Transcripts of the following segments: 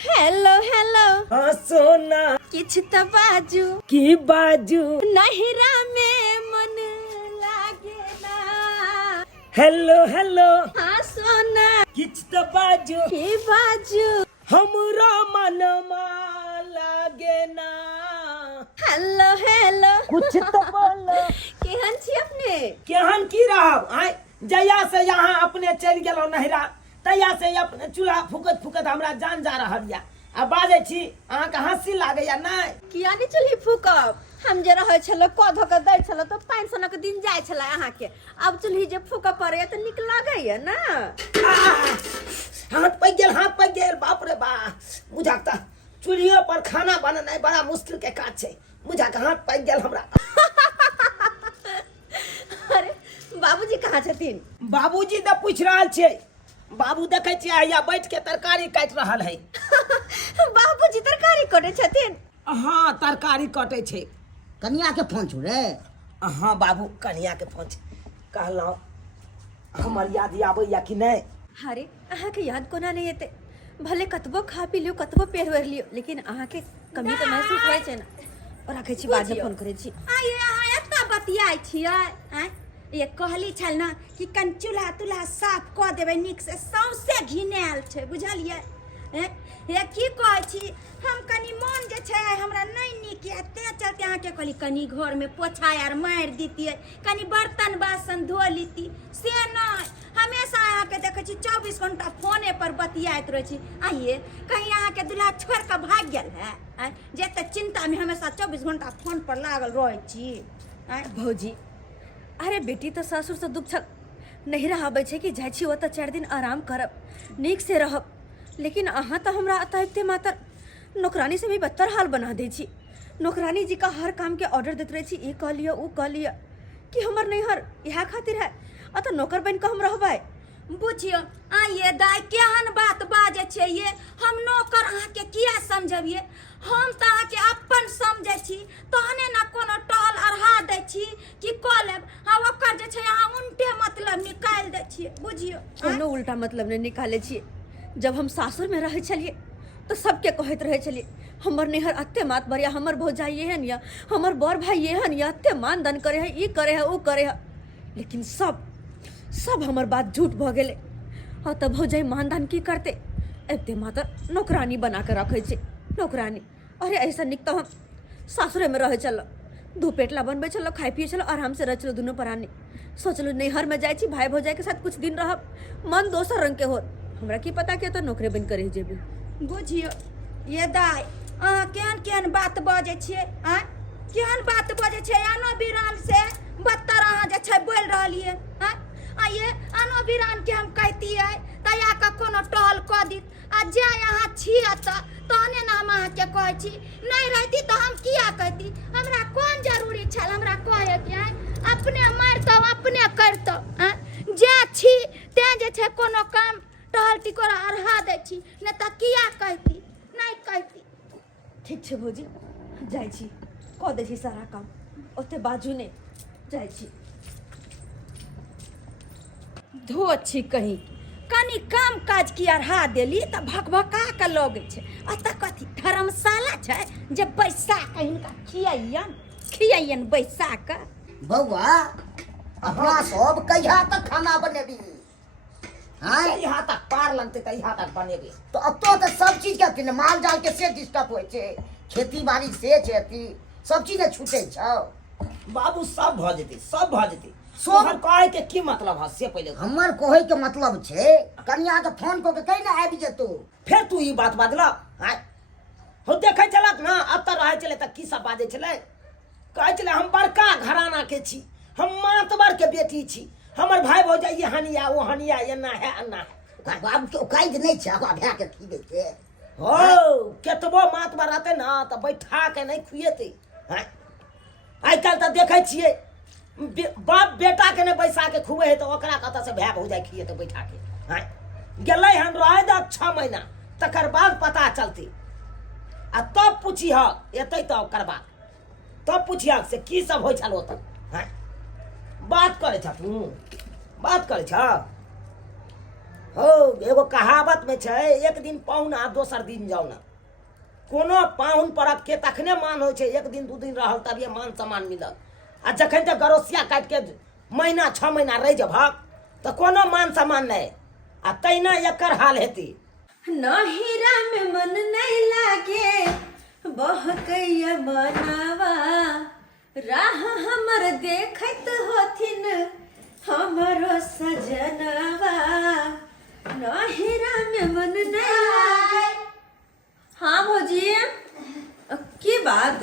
Hello hello हाँ सोना किछ त बाजू की बाजू नहिरा में मन लागे ना। हेलो हेलो हाँ सोना किछ तो बाजू की बाजू हमरा मनमा लागे ना। हेलो हेलो कुछ तो बोलो केहन छी अपने? केहन की रहब आय जया से यहाँ अपने चल गेलो नहिरा तया से अपने चूल्हा फुकत फुकत हमरा जान जा रहल या आ बाजे छी अहाँ के हंसी लागे या नहीं। किया नहीं चुल्ही फूकब? हम जे रहे छलो कध के दै छलो तो 500 के दिन जाय छला अहाँ के। अब चुल्ही जे फूकब पड़े त निक लागे या ना। हाथ पे गेल बाप रे बा बुझाता चूल्हे पर खाना बनाना बड़ा मुश्किल के काज छे। बुझा के हाथ पे गेल हमरा। अरे बाबूजी कहाँ छथिन? बाबूजी तो पूछ रहल छे। बाबू देखे छियै या बैठ के तरकारी काट रहल है। बाबूजी तरकारी कटे छथिन? हाँ तरकारी कटे छे। कनिया के फोन छु रे। हाँ बाबू कनिया के फोन छे। कहलौ हमर याद आबै या कि नहीं? अरे अहाँ के याद कोना नहीं एते? भले कतबो खा पी लियो कतबो पेट भर लियो लेकिन अहाँ के कमी तो महसूस होय छै ना। और रखे छी बाद में फोन करे छी। आये अहाँ एतना बतियाई छियै आय ये कहली छल ना कि कन चूल्हा तुल्हा साफ क देबै नीक से सौंसे घिनायल छै बुझलियै। हे की कहै छी हम कनी मन जे छै हमरा नहीं नीक या ते चलते अहाँ के कहली कनी घर में पोछा आर मार दीतियै कनी बर्तन बासन धो लीती से नहीं। हमेशा अहाँ के देखे छी 24 घंटा फोने पर बतियाइत रहे छी। आइए कहीं अहाँ के दूल्हा छोड़ के भाग गेल है जेते चिंता में हमेशा 24 घंटा फोन पर लागल रहे छी। भौजी अरे बेटी तो सासुर से दुख छल नहिरा आबै छै कि जाइ छी ओतऽ 4 दिन आराम करब नीक से रहब। लेकिन अहाँ तो हमरा अतः मात्र नौकरानी से भी बदतर हाल बना दै छी। नौकरानी जी का हर काम के ऑर्डर देते रहे छी ई कह लियो ऊ कह लियो कि हमर नैहर इहा खातिर है अतः नौकर बन के हम रहबै। बुझियो आइए दाय केहन बात बाजे छै ये हम नौकर अहाँ के किया समझबिए। हम तो अहाँ के अपन समझे छी तहने ना कोनो टहल अरहा दै छी कि क लेब। हाँ ओकर जे छै अहाँ उल्टे मतलब निकाल दै छियै बुझियो। कोनो उल्टा मतलब नहीं निकाले छिए। जब हम सासुर में रहे छलिए तो सबके कहत रहे छलिए हमर नैहर अत्ते मात बरिया हमर भौजाई एहन या हमर बड़ भाई एहन या अत्ते मान दान करे है ई करे है ऊ करे है। लेकिन सब हमर बात झूठ भ गेले। हाँ तब भौजाई मान दान की करते एते मात्र नौकरानी बना के रखे छे नौकरानी। अरे ऐसा निक तो हम सासुरे में रहे चलो दू पेटला बनबे चलो खाए पिए चलो आराम से रह चलो दोनों प्राणी। सोचलो नैहर में जाए छी भाई भौजाई के साथ कुछ दिन रहब मन दोसर रंग के हो। हमरा की पता के तो नौकरी बन करे जेबे। बुझियो ये दाय अहाँ केहन केहन बात बाजे छियै केहन बात बाजे छै आनो बिरान से बदतर अहाँ जे छै बोल रहलिए। आइए आनो बिरान के हम कहतियै तया का कोनो टहल क दित आ जे यहाँ छियै तहने ना हम अहाँ के कहै छी नहीं रहती तो हम किया कहती। हमरा कोन जरूरी छल हमरा कहे के अपने मारतो अपने करतो जे छी ते जे छै कोनो काम टहल टिकोरा अरहा दै छी नहीं तो किया कहती नहीं कहती। ठीक छे भौजी जाय छी क दै छी सारा काम ओते बाजू ने जाय छी। धो छी कहीं कनी काम काज की अरहा देली तो भकभका के लगे छै अत कथी धर्मशाला छै जे बैसा के हिनका खियाइयन बैसा के। बौआ अपना सब कहिया तक खाना बनेबी? यहाँ तक पार लगते तो यहाँ तक बनेबे। तो अब तो सब चीज के न माल जाल के से डिस्टर्ब होय छै खेती बाड़ी से खेती सब चीज ने छूटे छौ। बाबू सब भ जेते सब भ जेते। सब तोहर कहे के की मतलब है से पहले हमर कोहे के मतलब छै कन्या के फोन को के कहीं ना आबि जेतो। फिर तू ई बात बदला हो देखे चलक ना अब तो रहे चले त की सब बाजे चले कहे चले हम बड़का घराना के छी हम मातबर के बेटी छी हमर भाई भौजाई ये हनिया वो हनिया एना है अन्ना है। बाबू के काज नहीं छै ओकरा भै के खीबे के हो केतबो मातबर रहते ना तो बैठा के नहीं खुएते। आइ काल तो देखे छिए बाप बेटा के ने बैसा के खुए है तो ओकरा कत से भाई भौजाई खिए तो बैठा के गेलै हम रहे द 6 महीना तकर बाद पता चलते आ तब पूछी ह एतै तो ओकर बाद तब पूछिया से की सब होय छल ओत बात करे छ तू बात करे छ। हो एगो कहावत में छै, एक दिन पाहुना दोसर दिन जाओ ना। कोनो पाहुन परख के तखने मान होइ छै, एक दिन दू दिन रहल तभिए मान सम्मान मिलल। आ जखन तक गरोसिया काटि के महीना 6 महीना रहि जेबहक तऽ कोनो मान सम्मान नहि। आ तहिना एकर हाल हेतै। नहिरा में मन नहीं लागे बहकैया बनावा, राह हमर देखत होथिन हमरो सजनवा। नहिरा में मन नहीं लागे। हाँ भौजी की बात?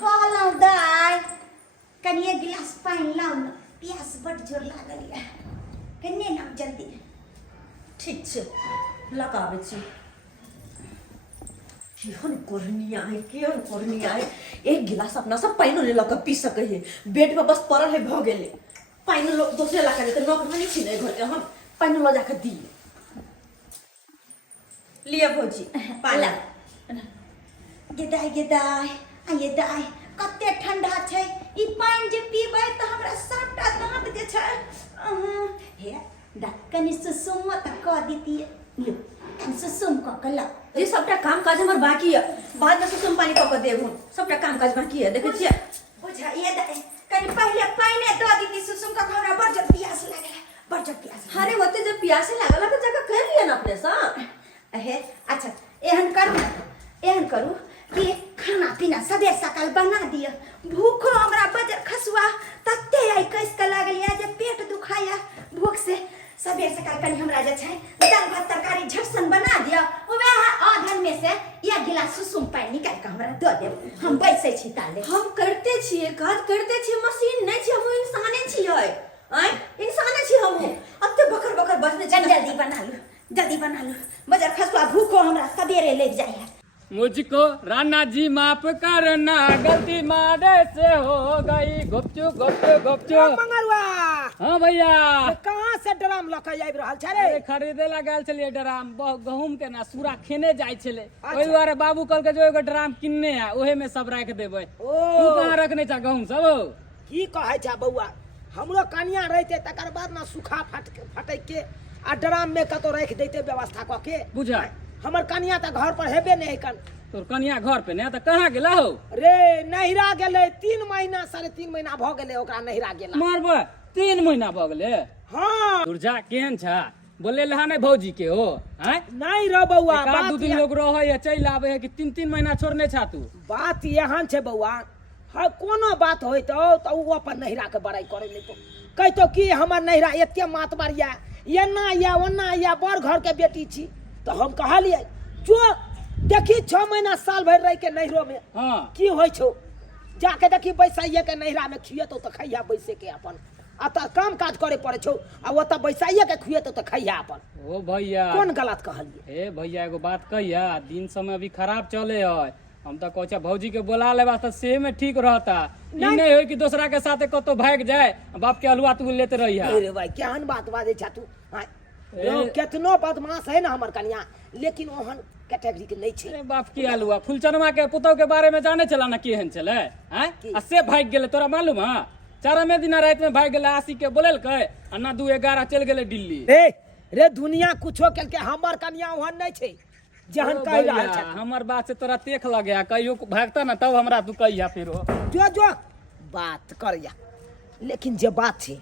कहलहुँ दाय कनी एक गिलास पानि लाउ न, प्यास बड्ड जोर लागल यऽ, कनिए लाउ जल्दी। ठीक छै लगाबै छी। केहन कोरनिया है। एक गिलास अपना सब पानि ले लऽ कऽ पी सकै है। बेड पे बस पड़ल है भऽ गेलै। पानि दोसरे ला के देतै, नौकरानी छी ने घर के, हम पानि लऽ जाके दिए। लिया भौजी पाला। गे दाय आ ये दाय कते ठंडा छै। ई पानि जे पीबै तऽ हमरा सबटा दाँत जे छै हे कनि सुसुम तऽ कऽ दितियै। लो कनि सुसुम कऽ के ला। ये सबटा काम काज हमर बाकी है, बाद में सुसुम पानी कऽ के देब हम। सबटा काम काज बाकी है, देखै छियै। बुझा ये दाय कनि पहिले पानि दऽ दिति सुसुम कऽ के, हमरा बड़ जोर प्यास लागल, बड़ जोर प्यास। अरे ओते जब प्यासे लागल तऽ जाके कर लिया ना अपने सा। अहे अच्छा एहन करू कि खाना पीना सबेर सकाल बना दिया। भूखो हमरा बजर खसुआ तते आई कस के लागल या जे पेट दुखाया भूख से। सबेर सकाल कनी हमरा जे छै दाल भात तरकारी झटसन बना दिया। वह आधन में से एक गिलास सुसुम पानी निकाल के हमरा दऽ देब, हम बैसै छी ताले। हम करते छियै, काज करते छियै, मशीन नहीं छियै, हम इंसाने छियै। आय इंसाने छियै हम। अते बकर बकर बजने छै। जल्दी बना लो बजर खसुआ भूखो हमरा सबेरे लग जाए। मुझको राणा जी माफ करना, गलती मारे से हो गई। गुपचुप मंगरुआ हाँ भैया, कहाँ से ड्राम लऽ के आबि रहल छै अरे रे? खरीदे ला गेल छलिए ड्राम, गहूम के ना सूरा खेने जाय छले। ओहि दुआरे बाबू कहल के जो एगो ड्राम किनने है, ओहे में सब राख देबै। तू कहाँ रखने छा गहूम सब? की कहै छै बौआ, हमरो कनिया रहिते तकर बाद ना सूखा फटै के आ ड्राम में कतौ राख दैते व्यवस्था कऽ के। बुझा हमर कनिया तऽ घर पर हेबे नहीं कन। तोर कनिया घर पे ने, तो कहाँ गेला हो? रे नहिरा गेलै 3 महीना 3.5 महीना भऽ गेलै ओकरा नहिरा गेला। मारबे 3 महीना भऽ गेले। हाँ तुरजा केहन छा? बोले लहा नहीं भौजी के हो? हैं नहीं रो बौआ, एक दू दिन लोग रहे है चल आवे है कि 3 महीना छोड़ने छा तू? बात एहन छै बौआ, हाँ कोनो बात होइत तऽ उ अपन नहिरा के बड़ाई करे नहीं तो कहितो कि हमर नहिरा एते मातबर या एना या ओना या बड़ घर के बेटी छी। तो हम कहलिए जो देखी 6 महीना साल भर रह के नहिरो में हाँ की होइ छौ, जाके देखी बैसाइए के नहिरा में खुएतो तो खैया बैसे के अपन। आ त काम काज करे पड़े छौ, आ ओतऽ बैसाइए के खुएतो तो खैया अपन। ओ भैया कौन गलत कहलिए? ए भैया एगो बात कहिया, दिन समय अभी खराब चले है। हम तो कहचा भौजी के बोला लेबा त से में ठीक रहता। ई नहीं हो कि दूसरा के साथे कतो भाग जाए, बाप के हलवा तू लेते रही है। अरे भाई केहन बात बाजे छा तू? केतनो बदमाश है ना हमर कनिया, लेकिन ओहन कैटेगरी के नहीं छे। ए बाप की हलवा फुलचनमा के पुतौ के बारे में जाने चला ना केहन चले हैं? आ से भाग गेले तोरा मालूम है? 4 दिन रात में भाग गेले, आशी के बोलेल के आ ना 2-11 चल गेले दिल्ली। रे दुनिया कुछो केल के, हमर कनिया ओहन नहीं छे जहन कह रहल छ। हमर बात से तोरा तेख लगे, कहियो भागता ना तब हमरा तू कहिया फिर जो बात करिया। लेकिन जे बात छे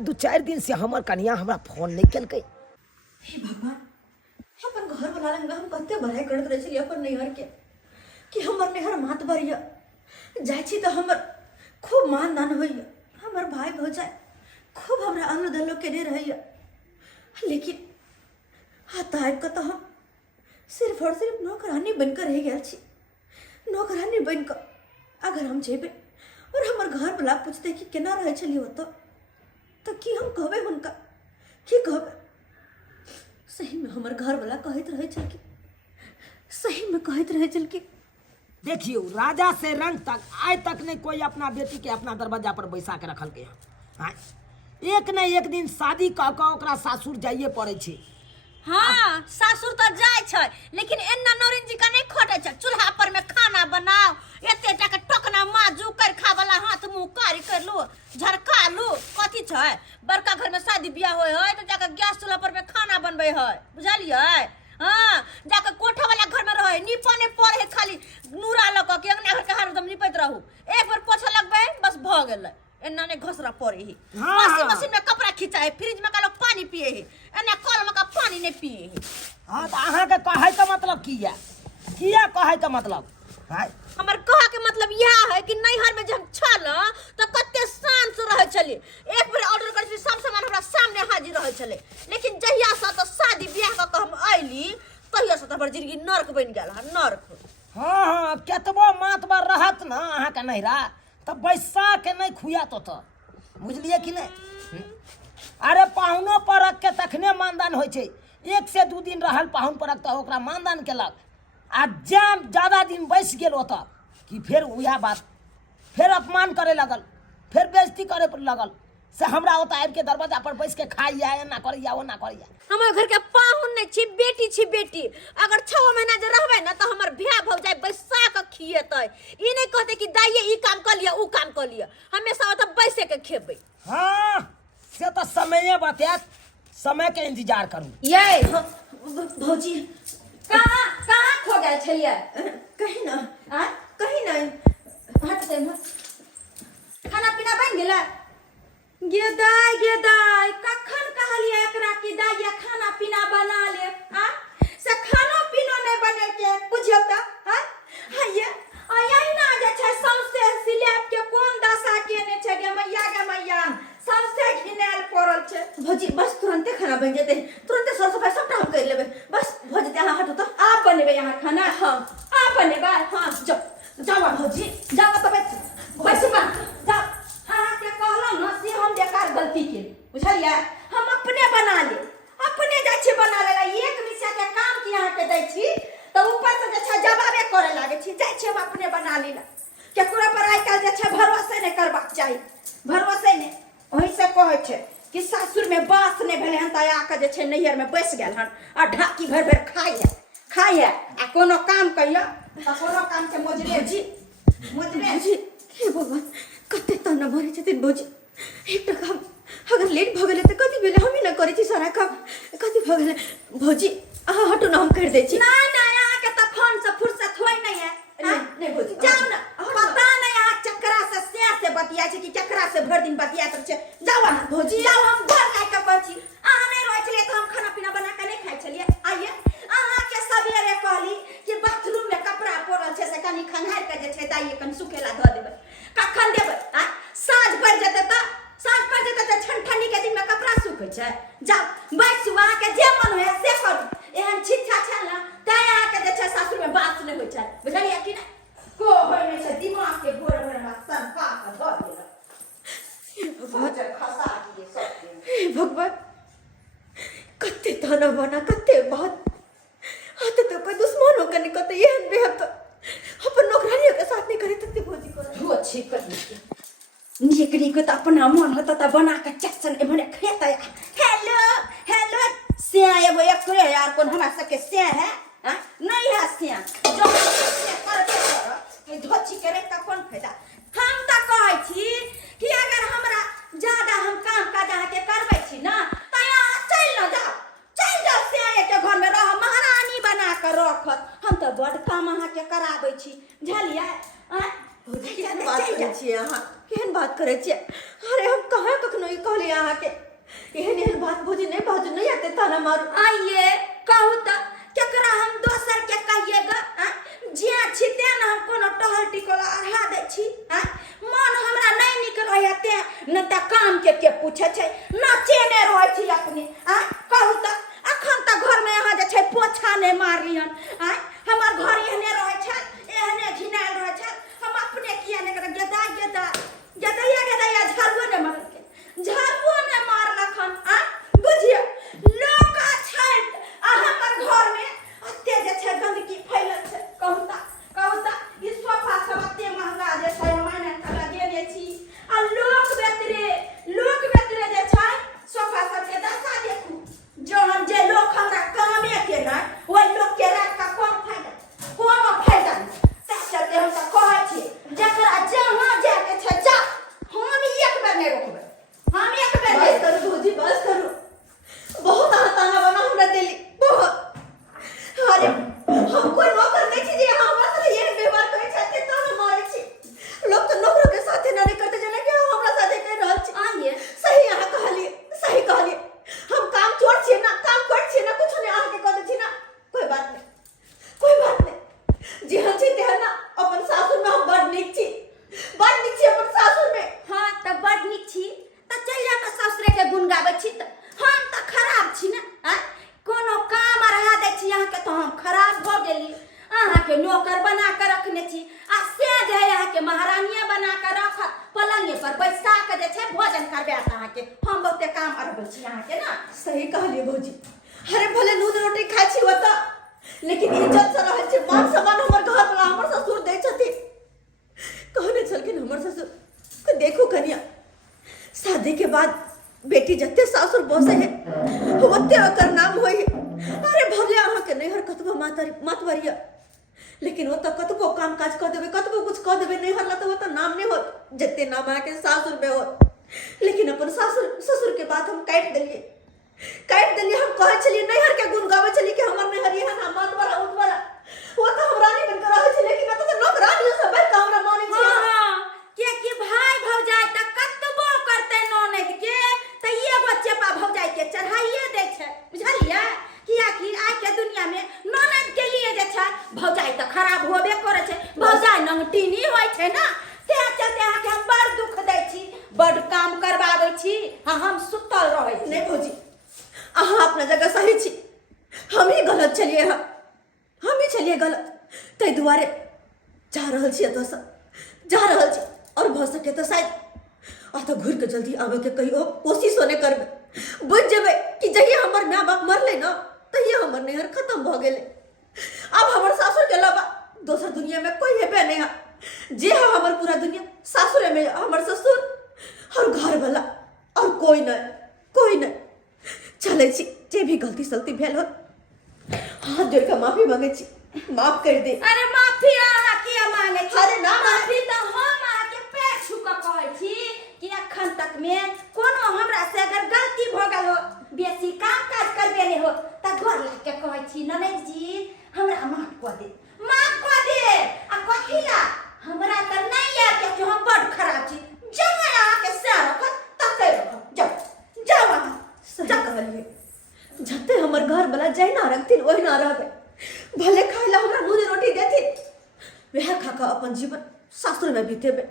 2-4 दिन से हमर कनिया हमरा फोन नहीं केल के। हे भगवान, अपन घर वाला लंगा हम कते बड़ाई करत रहे छलिए अपन नैहर के कि हमर नैहर मात भरिया जाइ छी त हमर खूब मान दान होइया। हमर भाई भौजाई खूब हमरा अल्लो दल्लो केने रहइया। लेकिन हाथ आबि के तो हम सिर्फ और सिर्फ नौकरानी बनकर रह गया छी। नौकरानी बनकर अगर हम जेबे और हमर घर वाला पूछते कि केना रहे छलिए ओतो, तो कि हम कहबे हुनका कि कहबे? सही में हमर घर वाला कहत रहे छल कि सही में कहत रहे छल कि देखियो राजा से रंग तक आज तक नहीं कोई अपना बेटी के अपना दरवाजा पर बैसा के रखल के है। एक न एक दिन शादी कह के ओकरा सासुर जाइए पड़े छे। हाँ सासुर तो जाय छै, लेकिन एन्ना नौरिन जी का नहीं खोटे छै। चूल्हा पर में खाना बनाओ, एते टा के टोकना माजू कर खा वाला हाथ मुंह कारी कर लो, झरका लो, कथी छै? बड़का घर में शादी बियाह होय है तो जाके गैस चूल्हा पर में खाना बनबे भ गेलै एना ने घसरा पड़े ही हाँ, वॉशिंग हाँ। मशीन में कपड़ा खींचा है फ्रिज में का लोग पानी पिए है एना कल में का पानी नहीं पिए है हाँ तो अहाँके कहै का मतलब किया कहै का मतलब है हमर कहा के मतलब यह है कि नैहर में जब छल तो कते शान से रहे चले एक बार ऑर्डर कर सब सामान हमरा सामने हाजिर रहे चले लेकिन जहिया से तो शादी ब्याह का हम आइली तहिया से तो हमर जिंदगी नर्क बन गेल है नर्क हाँ हाँ केतबो मातबर रहत ना अहाँके नैहरा तो बैसा के नहीं खुया तो बुझलिए कि नहीं अरे पाहुनो परक के तखने मानदान होइ छै 1 से 2 दिन रहल पाहुन परक तो ओकरा मानदान केलक आ जब ज्यादा दिन बैस गेल ओतऽ कि फिर वह बात फिर अपमान करे लगल फिर बेइज्जती करे लगल से हमरा ओतऽ आबि के दरवाजा पर बैस के खाइया एना करैया ओना करैया हमर घर के पाहुन नहीं छी बेटी अगर 6 महीना जे रहबे ना तो हमर भैया भौजाई बैसा के खिएतै ई नहीं कहते कि दाइये ई काम कर लिया ऊ काम कर लिया हमेशा ओतऽ बैसे के खेबै हाँ से तो समय बतैत समय के इंतजार करू ये भौजी कहाँ खो गए छलिए कहीं ना आ कहीं ना हट दे खाना पीना बन गेला गेदाय कखन कहलिए एकरा कि दाइया खाना पीना बना ले आ से खाना पीना नहीं बने के बुझियो त हाय यही ना जे छै सौंसे सिलेट के कोन दशा केने छै गे मैया सौंसे घिनाल पड़ल छै भौजी बस तुरंते खाना बन जेते तुरंते सर सफाई सबटा हम कर लेबे बस भौ जेते अहाँ हटू तो आप बनेबे यहाँ खाना हाँ आप बनेबे हाँ जाओ भौजी जाओ तो बैठ बा जाओ हाँ के कहलौ न से हम बेकार गलती के बुझलिए हम अपने बना ले अपने जाइ छी बना ले एक विषय के काम की यहाँ के दै छी तो ऊपर से जे छै जवाबे करे लागे छी जाइ छी हम अपने बना ले केकरो पर आइ काल जे छै भरोसे नहीं करबाक चाही भरोसे नहीं ओही से कहै छै कि सासुर में बास नहीं भेले हन त आके जे छै नैहर में बैस गेल हन आ ढाकी भर भर खाइए आ कोनो काम कहियो त कोनो काम के मोजरे जी भौजी हे भगवान कते तना भरे छथिन भौजी एक काम अगर लेट भ गेले त कथि भेले हम ही न करै छी सारा काम कथि भ गेले भौजी अहाँ हटू न हम कर दै छी नहीं यहाँ के तो फोन से फुर्सत होई नहीं है नहीं भौजी जाओ ना पता नहीं यहाँ चक्रा से बतिया छै कि चक्रा से भर दिन बतिया छै जाओ ना भौजी जाओ हम घर ला के पहुंची अहाँ नहीं रहै छलिए तो हम खाना पीना बना के नहीं खाइ छलिए आइए अहाँ के सवेरे कहली कि बाथरूम में कपड़ा पड़ल छै से कनी खंघार के जे छै दाइए कनी सुखेला ध देबै कखन देबै आ साँझ पड़ जेतै त ठंडी के दिन में कपड़ा सूखै छै जाओ बैसु अहाँ के जे मन होय से करू एहन छिछा छै ना तै अहाँ के जे छै सासुर में बात नहीं होय छै बुझलिए कि नहीं को होय नहीं छै दिमाग के घोर में सब पाक ध देला भजर खसा दिए सब हे भगवान कते तना बना कते बात हाथ तो कोई दुश्मनों का नहीं कते एहन बेहद अपन नौकरानियों के साथ नहीं करे तते भौजी को धो छी कर निकरी को तो अपना मन होता त बना के चक्सन ए मने खेता हेलो से एगो एकरे यार कोन हमरा सबके से है नहीं है से जो से करबे कर कि धोची करे का कोन फायदा हम त कहै छी कि अगर हमरा ज्यादा हम काम काज अहाँ के करबै छी ना त यहाँ चल न जाओ से के घर में रह महारानी बना के रखत हम त बड़ काम अहाँ के कराबै छी झलिए भौजी केहन बात करै छियै अहाँ केहन बात करै छियै अरे हम कहाँ कखनो ई कहलियै अहाँ के एहन बात भौजी नहीं बाजू नहीं आते ताना मारू आइए कहू त केकरा हम दोसर के कहिएगा जे छी ते न हम कोनो टहल टिकोला अढ़ा दै छी मन हमरा नहीं निक रहय ते न त काम के पूछे छै न चेने रहै छी अपने कहू त अखन त घर में यहाँ जे छै पोछा नहीं मारियन हमर घर एहने रहै छै एहने घिनाल रहै छै हम अपने किया नहीं कर गदाइया झाड़ुओ नहीं मार के झाड़ुओ नहीं मार लखन बुझिए लोग छै हमर घर में अते जे छै गंदगी फैलल छै कहू त ई सोफा सब अते महंगा जे छै महीना तक देने छी आ लोग बेतरे जे छै सोफा सब अहाँ के नौकर बना कर रखने छी आ सेज है अहाँ के महारानिया बना कर रखत पलंगे पर बैसा के जे छै भोजन करबे अहाँ के हम बहुते काम करबै छी अहाँ के ना। सही कहलिए भौजी। अरे भले दूध रोटी खाइ छी ओतऽ, लेकिन इज्जत से रहै छै। मान सम्मान हमर घर वाला हमर ससुर दै छथिन। कहने छलखिन हमर ससुर कि देखू कनिया, शादी के बाद बेटी जते सासुर बसे है ओते ओकर नाम होई है। अरे भले अहाँ के नैहर कतबो मातवरिया, लेकिन ओतऽ कतबो काम काज कऽ देबै, कतबो कुछ कऽ देबै नैहर ला, तऽ ओतऽ नाम नहीं होत जते नाम अहाँ के सासुर में होत। लेकिन अपन सासुर ससुर के बात हम काटि देलिए। हम कहै छलिए नैहर के गुण गाबै छलिए कि हमर नैहर ये ना मातवरा उतवरा, वो तो हम रानी बनकर रहै छी, लेकिन ओतऽ नौकरानी सब बैठ के हमरा मानै छै। हां के कि भाई भौजाई त कतबो करते ननद के त एगो चेपा भौजाई के चढ़ाइए दै छै, बुझलियै? कियाकि आज के दुनिया में ननद के लिए जे छै भौजाई त खराब होबे करे छै, भौजाई नंगटीनी होय छै ना। ते चलते अहाँ के हम बड़ दुख दै छी, बड़ काम करबाबै छी, हम सुतल रहै छी। नहीं भौजी, अहाँ अपना जगह सही छी, हम ही गलत छलिए। हम ही छलिए गलत, ताहि दुआरे जा रहल छी एतऽ से, जा रहल छी। और भऽ सके तऽ शायद अतऽ घुरि के जल्दी आबे के कहियो कोशिशो नहि करबै। बुझि जेबै कि जहिया हमर माय बाप मरलै ना, तहिया हमर नैहर खत्म भऽ गेलै। अब हमर सासुर के अलावा दोसर दुनिया में कोई हेबे नहीं है। जे है हमर पूरा दुनिया सासुरे में, हमर ससुर और घर वाला, और कोई नहीं। चले छी, जे भी गलती सलती भेल हो हाथ जोड़ के माफी मांगे छी, माफ कर दे। अरे माफी अहाँ किया मांगे छी? अरे ना माफी त हम अहाँ के पैर छू के कहै छी कि अखन तक में कोनो हमरा से अगर गलती भ गेल हो, बेसी काम काज करबे नहीं हो, त घर ला के कहै छी ननद जी हमरा माफ क दे, माफ क दे। आ कहिला हमरा त नहीं आके कि हम बड़ खराब छी, जहाँ अहाँ के से रखत तते रखत, जाओ अहाँ। सही कहलिए, जते हमर घर वाला जहिना रखथिन ओहिना रहबै। भले खाए ला हमरा दूध रोटी देथिन, वह खा के अपन जीवन सासुर में बीतेबै।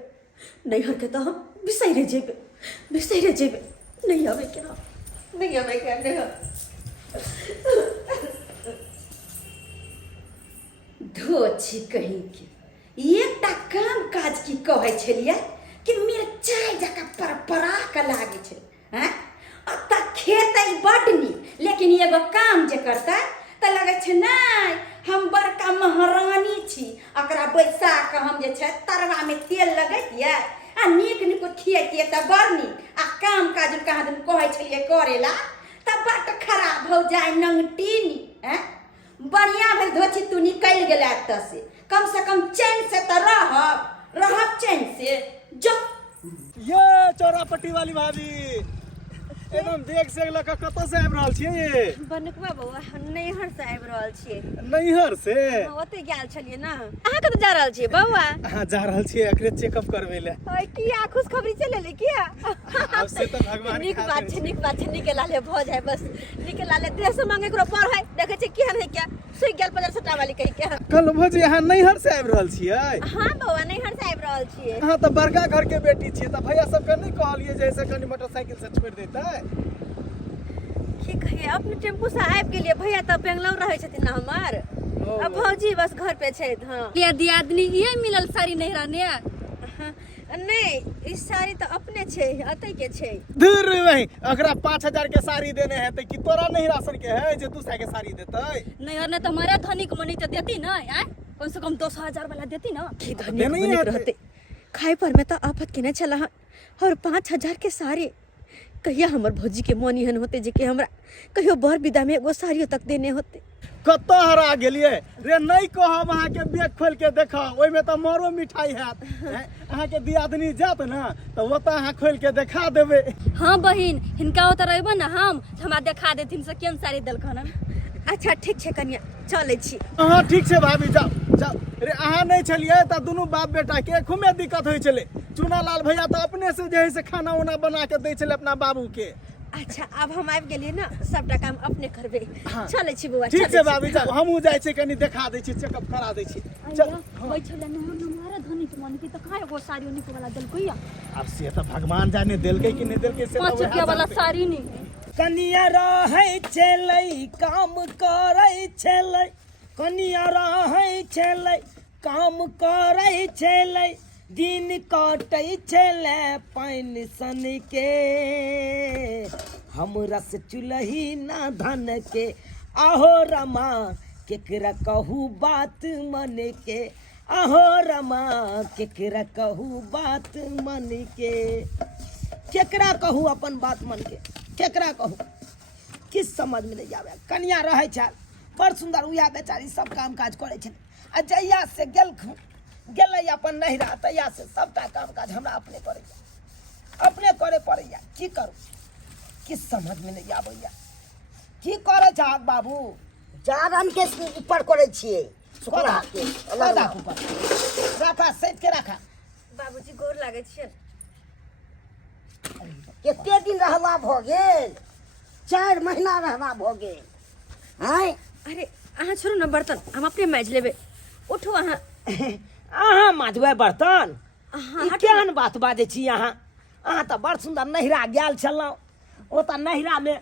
नैहर के तो हम बिसैरे जेबै। नहीं आवे के नैहर। धोछी कहीं के एकटा काम काज की कहै छलियै कि मिरचाई जका परपरा के लागे छै, हैं? अत खेतै बड नीक, लेकिन एगो काम जे करतै त लगे छै नहीं हम बड़का महारानी छी, एकरा बैसा के हम जे छै तरवा में तेल लगैतियै आ नीक खियैतियै त बड़ नीक। आ काम काज कहाँ दिन कहै छलियै करेला त बड खराब हो जाए नंगटीनी, हैं? बढ़िया भेल धोछी तू निकल गेला एतऽ से, कम से कम चैन से तो रहब चैन से। जो ये चौरापट्टी वाली भाभी एकदम देख से लगा कतौ से आबि रहल छियै ये? बनकवा बौआ नैहर से आबि रहल छियै। नैहर से? ओते गेल छलिए ना। अहाँ कतऽ जा रहल छियै बौआ? हाँ जा रहल छियै एकरे चेकअप करबै ले। ओए किया खुशखबरी चले ले किया? अब से तो भगवान नीक बात छै, निकला ले भ जाए, बस निकला ले। देह से मांगे करो पर है, देखे छै केहन है क्या सुई गेल पजर सटा वाली कहि के। कल भौजी यहाँ नैहर से आबि रहल छियै? हां बौआ नैहर से आबि रहल छियै। हाँ तो बड़का घर के बेटी छियै, तो भैया सबके नहीं कहलिए जैसे कनी मोटरसाइकिल से छोड़ देता। की कहिए, अपने टेम्पू से आबि गेलिए। भैया तो बेंगलोर रहे छथिन ना हमर, अब भौजी बस घर पे छै। हां ये दियादनी ये मिलल साड़ी नैहरा ने? नहीं ई साड़ी तो अपने छै, अतै के छै। दूर वही अकरा 5000 के साड़ी देने है तो कि तोरा नहीं राशन के है जे दूसरा के साड़ी देतै? नैहर ने तो हमारे धनिक मनी तो देती ना, कम से कम 200,000 वाला देती ना। की धनिक रहते, खाए पर में तो आफत के न चला। और 5000 के साड़ी कहिया हमर भौजी के मोन एहन होते जे कि हमरा कहियो बर विदा में एगो साड़ियों तक देने होते। कत हरा गेलिए रे? नहीं कहब अहाँ के बैग खोल के देखा, ओइ में तो मोरो मिठाई हैत। अहाँ के दियादनी जात ना तो वो तो अहाँ खोल के देखा देबे। हाँ बहिन हिनका होता रहबो ना हम हमरा देखा देथिन से केन साड़ी देलखन। अच्छा ठीक छै कन्या चले छी। हाँ ठीक छै भाभी जाओ। रे अहाँ नहीं छलिए तो दुनू बाप बेटा के खूबे दिक्कत होई छले। चुनालाल भैया तो अपने से जे है से खाना उना बना के दै छले अपना बाबू के। अच्छा अब हम आबि गेलिए ना, सबटा काम अपने करबे। हाँ। चले छी बुआ। ठीक छै भाभी जाओ, हमहू जाय छी कनी देखा दै छी, चेकअप करा दै छी। चल बैठले ना हमारे धनिक मनी की तो काय एगो साड़ी निक वाला देलकैया। अब से तो भगवान जाने देलकै कि नहीं देलकै से 5 रुपया वाला साड़ी नहीं। कनिया रहै छलै काम करै छलै, कनिया रहै छलै काम करै छलै दिन कटै छलै पानि सन के हम रस चुलही ना धन के आहो रमा केकरा कहू बात मन के आहो रमा केकरा कहू बात मन के केकरा कहू अपन बात मन के केकरा कहू किस समझ में नहीं आवे कनिया रहे छल बड़ सुंदर उया बेचारी सब काम काज करे छल आ जहिया से गेलै अपन नहिरा तहिया से सबटा काम काज हमरा अपने करे पड़ैया की करू किस समझ में नहीं आबैया की करे छाक बाबू जारन के ऊपर करे छिए सुखरा के अलग राखू पर राखा सैत के राखा बाबूजी गोर लागै छियन। कते दिन रहला भ गेल 4 महीना रहला भ गेल हैं। अरे अहाँ छोड़ू ना बर्तन हम अपने माँजि लेबै उठू अहाँ। अहाँ माजबै बर्तन अहाँ ई केहन बात बाजै छी अहाँ तऽ बड़ सुंदर नहिरा गेल छलहुँ ओतऽ नहिरा में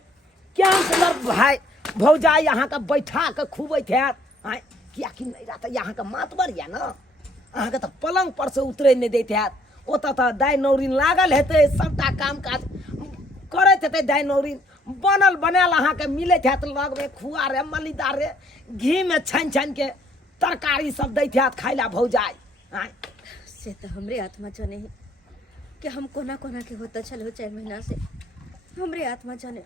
केहन सुंदर भाई भौजाई अहाँके बैठा के खुबैत हैत आँय कियाकि नहिरा तऽ अहाँके मातबर यऽ ने अहाँके तऽ पलंग पर से उतरै नहि दैत हैत ओतऽ तऽ दाइ नौरिन लागल हेतै सबटा काम काज करैत हेतै दाइ नौरिन बनल बनायल अहाँके मिलैत हैत लगमे खुआ रे मलिदा रे घी में छानि के तरकारी सब दैत हैत खाइ ला भौजाई आँय से तो हमरे आत्मा जाने ही कि हम कोना कोना के होता चलो 4 महीना से हमरे आत्मा जाने।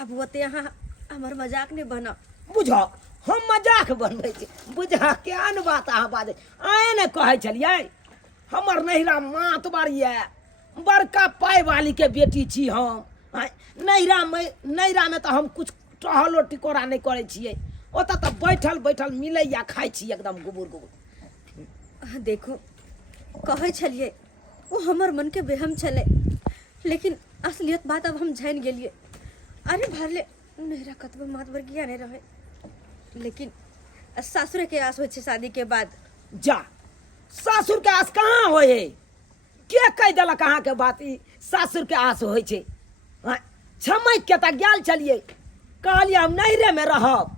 अब होते यहाँ हमार मजाक नहीं बना बुझो हम मजाक बनबै छी बुझा केहन बात अहाँ बाजै आए ने कहै छलियै हमर नहिरा मातबर ये बड़का पाइ वाली के बेटी छी हम आँय नहिरा में तऽ हम कुछ टहलो टिकोरा नहीं करै छियै ओतऽ तऽ बैठल मिलैया खाइ छी एकदम गुबुर देखो कहै छलिए वो हमर मन के बेहम छले लेकिन असलियत बात अब हम जान गेलिए। अरे भरले नहिरा कतबो मातबर किया नहीं रहे लेकिन सासुर के आस हो शादी के बाद। जा सासुर के आस कहाँ होए के कह देलक अहाँ के बात ई सासुर के आस होइ छै छमक के तऽ गेल छलिए कहलिए हम नहिरे में रहब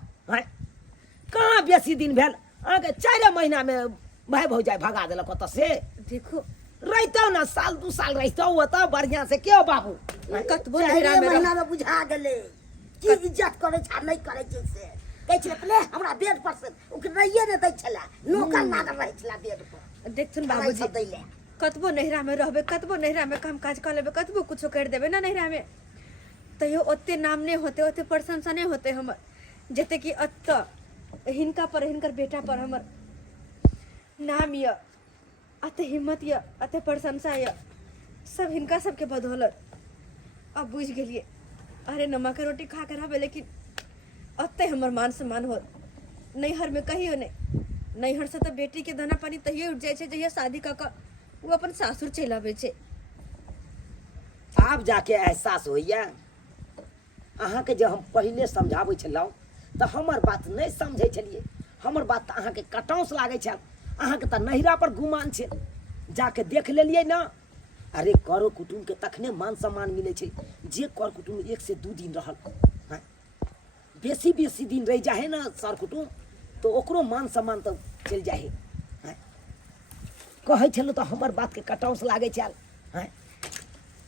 कहाँ बेसी दिन भेल अहाँके 4 महीना में भाई भौजाई भगा देलक ओतऽ से। देखो रहितौ ना साल 2 साल रहितौ ओतऽ बढ़िया से क्यों बाबू कतबो 4 नहिरा में महीना में बुझा गेलै की इज्जत करे छ नहीं करे छै से कहै छले पले हमरा बेड पर से उकरैये ने दै छला नौकर नागर रहै छला बेड पर देखथुन बाबूजी दैले कतबो नहिरा में रहबे कतबो नहिरा में काम काज कर लेबे कतबो कुछो कर देबे ना नहिरा में तैयो ओते नाम नहीं होते ओते प्रशंसा नहीं होते हमर जते कि अत्त हिनका पर हिनकर बेटा पर हमर नाम य अते हिम्मत य अते प्रशंसा य सब हिनका सबके बदौलत अब बुझ गेलिए। अरे नमक रोटी खा कर हवे लेकिन अते हमर मान सम्मान हो नैहर में कहियो नहीं नैहर से तो बेटी के दाना पानी तहिए उठ जाए छे जहिया शादी क वो अपन सासुर चलि आबै छे। आब जाके एहसास होइया अहाँके जब हम पहले समझाबै छलहुँ तऽ हमर बात नहीं समझै छलिए हमर बात तऽ अहाँके कटौस लागै छल अहाँके तऽ नहिरा पर गुमान छै जाके देख लेलिए ना। अरे करो कुटुम के तखने मान सम्मान मिलै छै जे कर कुटुम 1 से 2 दिन रहल बेसी दिन रह जाए ना सर कुटुम तो ओकरो मान सम्मान तो चल जाए कहै छलहुँ तऽ हमर बात के कटौस लागै छल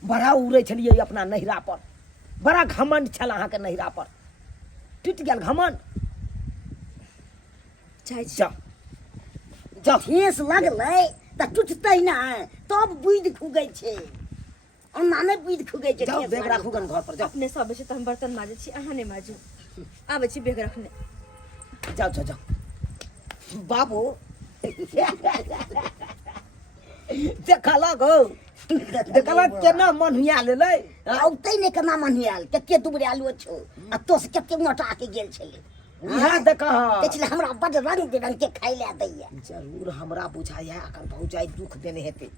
बड़ा उड़ै छलिए अपना नहिरा पर बड़ा घमंड छल अहाँके नहिरा पर टूट गेल घमंड। जब ठेस लगलै तऽ टूटतै ना तब बुझ खुगै छै ओना नहि बुझ खुगै छै। जाओ बैग राखू गन घर पर जाओ अपने सब से तो हम बर्तन माजे छी अहाँ नहीं माजू आबै छी बैग रखने जाओ बाबू देखला गो देखला केना मन हुआ लेलै औतै नहि केना मनियाल कते दुबरालू छौ आ तो से कते मोटा के गेल छलै यहाँ देखा कहै हमरा बड रंग बिरंग के खाइ ले दैया जरूर हमरा बुझाइया अगर भौजाई दुख देने हेतै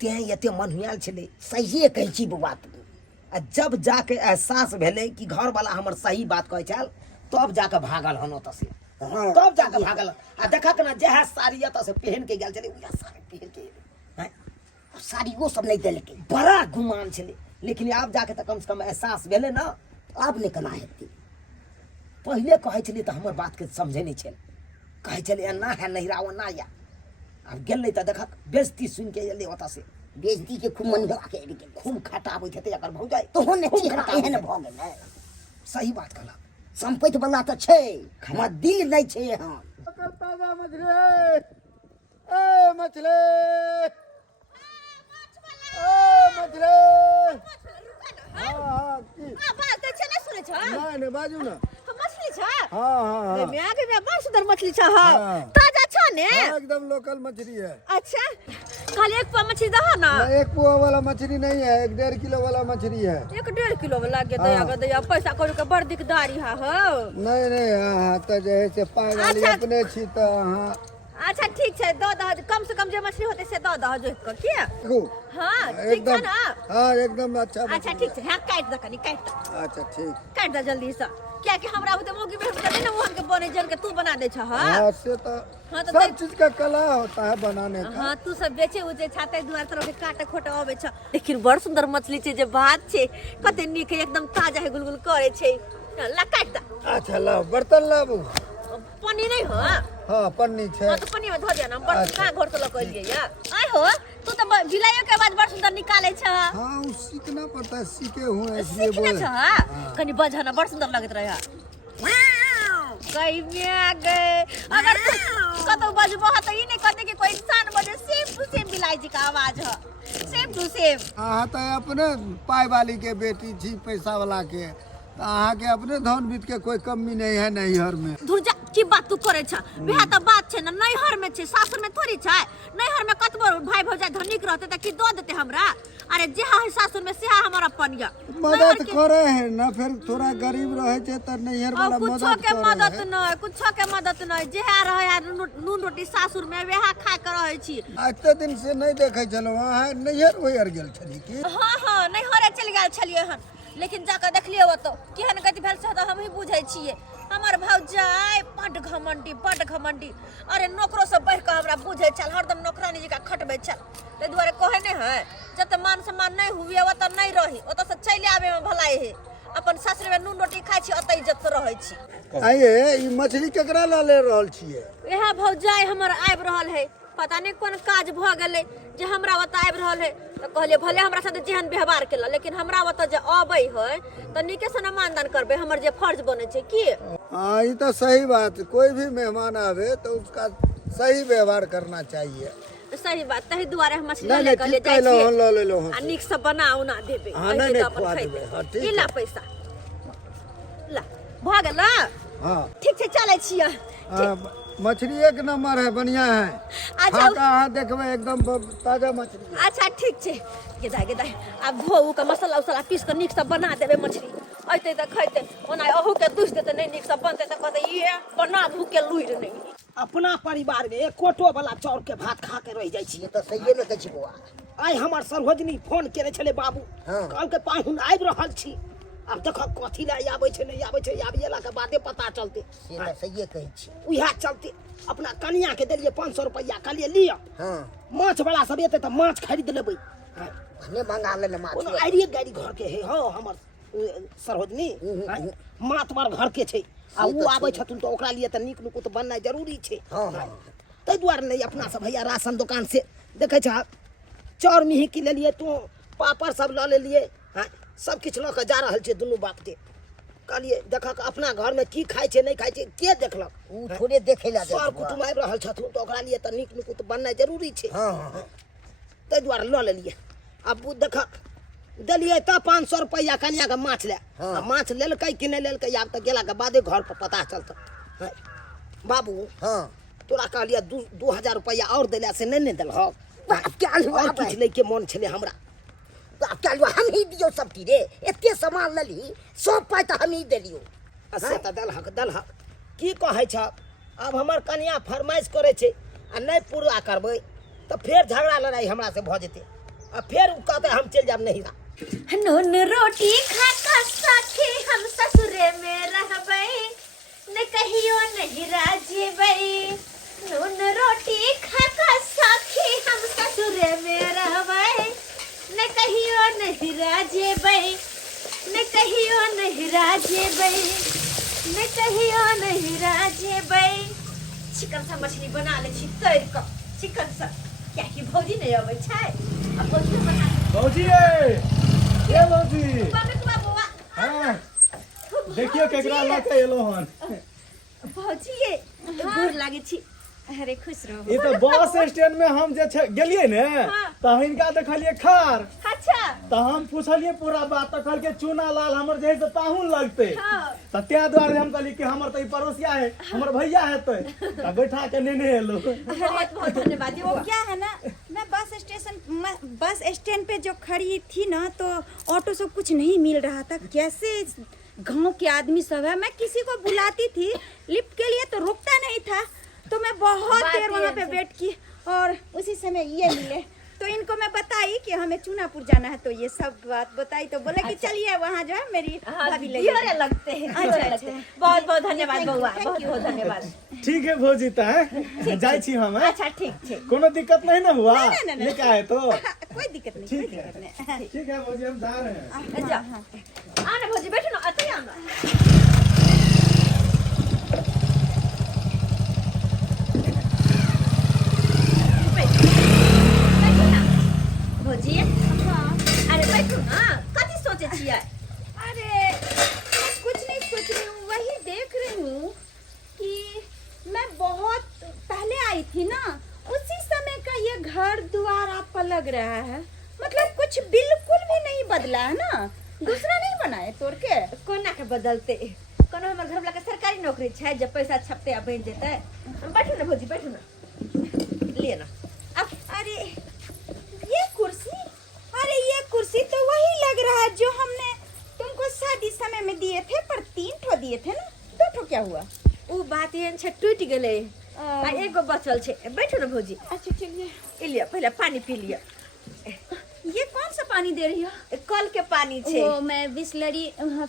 तें एते मन हुआल छलै सहिए कहै छी बउआ तू आ जब जाके एहसास भेलै कि घर वाला हमर सही बात कहै छल तब जाके भागल हन ओतऽ से तब जाके भागल आ देखक ना जह साड़ी एतऽ से पहन के गेल छलै उएह साड़ी पहन के हैं साड़ियो सब नहीं देलकै बड़ा गुमान छलै लेकिन आब जाके तऽ कम से कम एहसास भेलै ना आब नहीं केना हेतै पहले कहे छलिए तो हमर बात के समझे नहीं छल कहे छलिए ना है नहिरा ना या अब गेलै तो देखक बेइज्जती सुन के एले ओता से बेइज्जती के खूब मन के खूब खटाबैत हेतै एकर भौजाई तो होने चेहरा एहन भ गेलै सही बात कहला संपत्ति वाला तो छै हमर दिल नहीं छै यहाँ ताजा मछली है ए मछली मछली हाँ की बात दै छै नै सुनै छ नहीं बाजू ना मछली छ हाँ ए मैं आगे में बड़ सुंदर मछली छ हाँ। ताजा छ ने एकदम लोकल मछली है अच्छा खाली एक पाव मछली दहो ना ना, एक पुआ वाला मछली नहीं है 1.5 किलो वाला मछली है 1.5 किलो वाला के दया के दया पैसा कौड़ी के बड़ दिकदारी हा हो नहीं हाँ तो जैसे पाई वाली अच्छा। अपने छी तो हाँ अच्छा ठीक छै दो दह कम से कम जे मछली होते से दो दह जोख के की देखो हां ठीक छै एकदम ना हाँ एकदम अच्छा अच्छा मछली ठीक छै हां काट द कनी काट द अच्छा ठीक काट द जल्दी से क्या कि हमरा होते मोगी में होते ना मोहन के बने जन के तू बना दे छ हां हाँ से तो हाँ, तो सब चीज का कला होता है बनाने का हाँ तू सब बेचे उचे छाते दुआर तरह के काटे खोटे आवे छ लेकिन बड़ सुंदर मछली छै जे बात छै कते नीक है एकदम ताजा है गुलगुल करे छै ला काट द अच्छा लाओ बर्तन लाबू पानी नहीं हो हाँ पन्नी छे हाँ तो पानी में धो दे ना बड़ का घर से लक लिए या आय हो तू तो भिलाइयो के बाद बड़ सुंदर निकाले छ हाँ वो सीखना पड़ता है सीखे हुए इसलिए सीखने बोले छ कनी बजाना बड़ सुंदर लगत रहे गई में गए अगर कतो बजबो त ई नहीं कहते कि कोई इंसान बजे सेम टू सेम बिलाई जी का आवाज है सेम टू सेम हाँ तो अपने पाई वाली के बेटी थी पैसा वाला के तो अहाँ के अपने धन बीत के कोई कमी नहीं है नैहर में धुरजा की बात तू करे छ बिहा त बात छै ना नैहर में छै सासुर में थोड़ी छै नैहर में कतबो भाई भौजाई धनिक रहते त की दो देते हमरा अरे जेहा है सासुर में सेहा हमारा पनिया मदद करे है ना फिर थोड़ा गरीब रहे छै त नैहर वाला कुछो के मदद है नहीं कुछो के मदद नहीं जेहा रहे नून रोटी सासुर में वेहा खा के रहे छी आते दिन से नहीं देखे चलो वहाँ नैहर वैहर गेल छली की हाँ नैहरे चल गेल छलिए हन लेकिन जाकर देखलिए वो तो केहन गति भेल से हम ही बुझे छिए हमर भौजाई बड घमंडी अरे नौकरो से बढ़ के हमरा बुझे चल हरदम नौकरानी जी का खटबे चल ते दुआरे कहे ने है जब मान सम्मान नहीं हुए वो तो नहीं रही वो तो से चले आवे में भलाई है अपन सासुर में नून रोटी खाई छी अतै इज्जत से रहे छी आइए ई मछली केकरा ला ले रहल छिए यह भौजाई हमर आबि रहल है पता नहीं कौन काज भ गेलै जे हमरा ओतऽ आबि रहल है तो कहलिए भले हमरा साथे जेहन व्यवहार केला लेकिन हमरा ओतऽ जे अबै है तो नीके से मानदान करबे हमर जे फर्ज बने छै की हाँ ये तो सही बात कोई भी मेहमान आवे तो उसका सही व्यवहार करना चाहिए सही बात तही दुआरे हम मछली नहीं लेकर ले ठीक जाइ कहलो छी लो ले लो आ नीक से बनाउ ना देबे हाँ, नहीं, नहीं, खुआ देबे, हाँ, ठीक ई ला पैसा ला भ गेल ना हाँ ठीक छै चलै छियै मछली एक नंबर है बढ़िया है अच्छा हाँ देखबे एकदम ताजा मछली है। अच्छा ठीक छै गेदाय आब धो उ के मसाला उसाला पीस के नीक से बना देबे मछली अइते त खइते ओना अहू के दुस देते नहीं नीक से बनते त कहते ये बना भूख के लुइर नहीं अपना परिवार में कोटो वाला चाउर के भात खा के रह जाइ छियै तो सही में कछि बुआ आइ हमर सरोजनी फोन केने छले बाबू हाँ। कहल के पाहुन आबि रहल छी अब देख कथी ला आबै छै नहीं आबै छै आबिएला के बादे पता चलते से तो सही कहै छी उहा चलते अपना कनिया के देलिए 500 रुपया कहलिए लिया हाँ माछ वाला सब एते त माछ खरीद लेबै हने मंगा ले माछ कोनो आइडिया गाड़ी घर के है हो हमर सरोजनी मातबर घर के छै आ उ आबै छथुन त ओकरा लिए त नीक नुकुत बननाइ जरूरी छै हाँ हाँ ताहि दुआरे नहीं अपना सब भैया राशन दुकान से देखे छ चाउर मिही की लेलिए तो पापड़ सब ल लेलिए सब किछु ल के जा रहल छै दुनू बाप के कहलिए देखक अपना घर में की खाइ छै नहीं खाइ छै के देखलक उ थोड़े देखे ला दे सर कुटुम आबि रहल छथुन तो ओकरा लिए त नीक नुकुत बननाइ जरूरी छै हाँ हाँ ताहि दुआरे ल लेलिए अब देखक देलिए त 500 रुपया कनिया के माछ ले हाँ। माछ लेलकै कि नहीं लेलकै आब त गेला के बादे घर पर पता चलतै बाबू हाँ तोरा कहलिए 2000 रुपया और देला से नहीं देलहक क्या और किछु लै के मन छले हमरा क्या हम ही दियो सब रे एते सामान लली सब पाई तो हम ही देलियो से त देलहक की कहै छ अब हमर कनिया फरमाइश करे छै आ नहीं पूरा करबै त फेर झगड़ा लड़ाई हमरा से भ जेतै आ फेर उ कहते हम चल जाब नहिरा नून रोटी खा का साथी हम ससुरे में रहबै न कहियो नहीं राजेबै नून रोटी खा का साथी हम ससुरे में रहबै न कहियो नहीं राजेबै न कहियो नहीं राजेबै न कहियो नहीं राजे बई चिकन सा मछली बना ले छी तैर क चिकन सा क्या कि भौजी नहीं आबै छै अब भौजी बना भौजी ए भौजी बाबे को बाबूआ हाँ देखियो केकरा लके एलो हन भौजी ये गोर लागे छी अरे खुश रहो ई तो बस स्टैंड में हम जे गेलिए ने त हिनका देखलिए खार अच्छा त हम पूछलिए पूरा बात त कहलके चूना लाल हमर जे है से पाहुन लगते हाँ। त त्या द्वारे हम कहली कि हमर त ई पड़ोसिया है हमर भैया हेतै त बैठा के नेने एलो बहुत बहुत धन्यवाद वो क्या है ना मैं बस स्टैंड पे जो खड़ी थी ना तो ऑटो से कुछ नहीं मिल रहा था कैसे गांव के आदमी सब है मैं किसी को बुलाती थी लिफ्ट के लिए तो रुकता नहीं था तो मैं बहुत देर वहाँ पे वेट की और उसी समय ये मिले तो इनको मैं बताई कि हमें चूनापुर जाना है तो ये सब बात बताई तो बोले कि चलिए वहाँ जो है मेरी भाभी ले दियोरे लगते हैं अच्छा बहुत बहुत धन्यवाद बउआ बहुत बहुत धन्यवाद ठीक है भौजी त है जाय छी हम हैं? अच्छा ठीक ठीक कोनो दिक्कत नहीं ना हुआ नहीं। लेके आए तो कोई दिक्कत नहीं ठीक है ठीक है भौजी हम जा रहे हैं जा आना भौजी बैठो ना अतै आना भौजी अरे बैठो ना कथी सोचे छियै अरे कुछ नहीं सोच रही हूँ वही देख रही हूँ कि मैं बहुत पहले आई थी ना उसी समय का ये घर द्वार आपका लग रहा है मतलब कुछ बिल्कुल भी नहीं बदला है ना दूसरा नहीं बनाए तोड़ के कोना के बदलते कोनो हमर घर वाला के सरकारी नौकरी छै जब पैसा छपते आ बन जेतै बैठो ना भौजी बैठो ना लिए ना अब अरे ये कुर्सी तो वही लग रहा है जो हमने तुमको शादी समय में दिए थे पर 3 ठो दिए थे ना 2 ठो क्या हुआ उ बात एहन छै टूट गेलै आ एगो बचल छै बैठो ना भौजी अच्छा चलिए ई लिया पहले पानी पी लिया ये कौन सा पानी दे रही हो कल के पानी छै वो मैं बिस्लरी